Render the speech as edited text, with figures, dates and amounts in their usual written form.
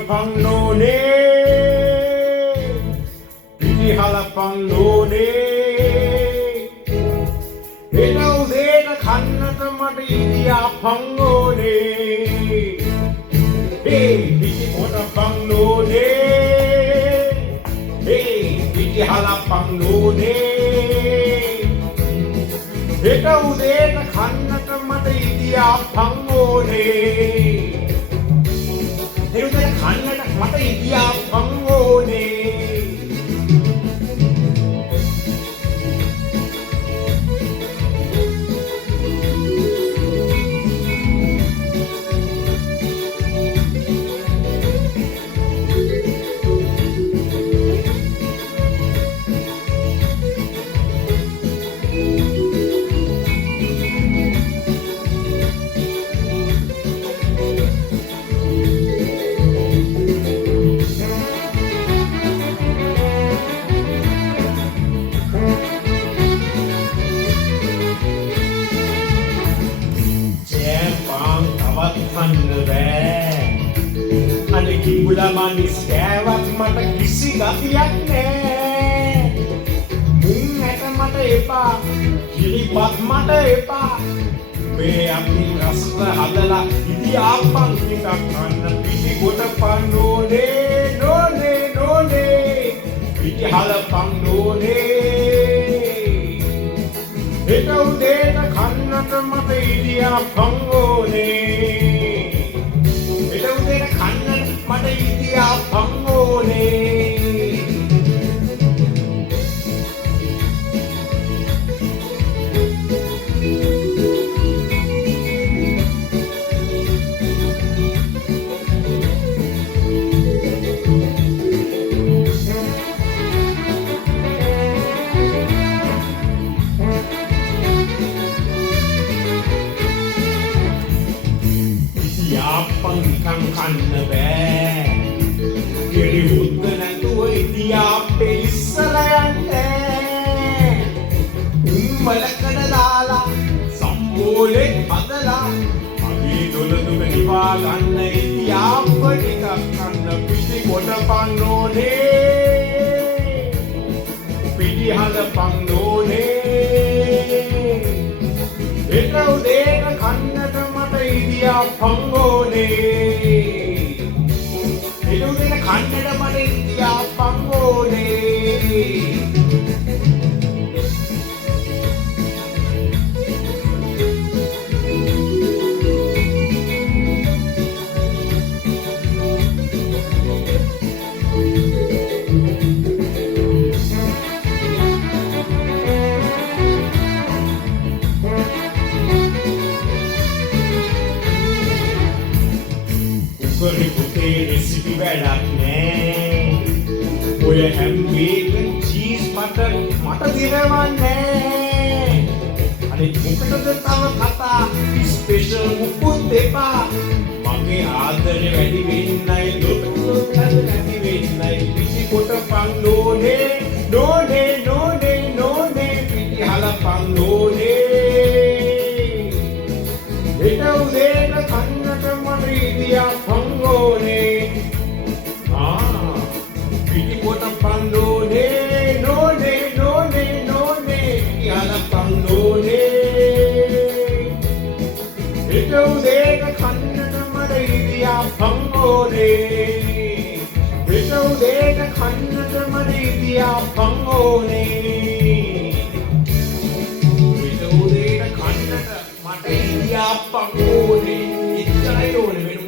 පන්නෝනේ පිටිහල පන්නෝනේ එන උදේට කන්නට මට ඉදියා පන්නෝනේ පිටි කොට පන්නෝනේ පිටිහල පන්නෝනේ එන උදේට කන්නට මට ඉදියා පන්නෝනේ එරුදේ කන්නට මට ඉදියා පංගෝනේ කන්න බෑ අනේ කිඹුලා මනිස් කෑවක් මට කිසි ගතියක් නෑ මුං ඇට මට එපා කිරිපත් මට එපා මේ අපි රසල හදලා ඉතිආපන් ටිකක් කන්න පිටි කොට පන්නෝනේ නෝනේ නෝනේ පිටි හලපන් නෝනේ ඒක උදේට කන්නට මට ඉදියා පංගෝනේ මට ඉදියා පංගෝනේ ඉදියාපන් නිකන් කන්න බෑ කිරි හුද්ද නැතුව ඉදියාපේ ඉස්සලා යන්නේ උම්මලකඩ දාලා සම්බෝලේ හදලා අපි දොළදුක නිවා ගන්න ඉදියාප ටිකක් කන්න පිටි කොට පන්නෝනේ පිටි හදපන් නෝනේ ඒක උදේට කන්නට මට ඉදියා පංගෝනේ ඒක උදේට කන්නට මට ඉදියා පංගෝනේ උකරි පුතේ රෙසිපි වැඩක් නෑ ඔය හැම් බේකන් චීස් බටර් මට දිරවන්නේ අනේ මොකටද තව කතා ස්පෙෂල් මුකුත් එපා මගේ ආදරේ වැඩි වෙන්නයි ලොකු නැති වෙන්නයි පිටි කොට පන්නෝනේ නෝනේ නෝනේ නෝනේ පිටි හලපන් නෝනේ ඒක උදේට කන්නට මට ඉදියා පංගෝනේ පිටි කොට පන්නෝනේ නෝනේ නෝනේ නෝනේ පිටි හලපන් නෝනේ ඒක උදේට කන්නට මට ඉදියා පංගෝනේ ඒක උදේට කන්නට මට ඉදියා පංගෝනේ ඒක උදේට කන්නට මට ඉදියා පංගෝනේ ඉච්චරයි ඕනේ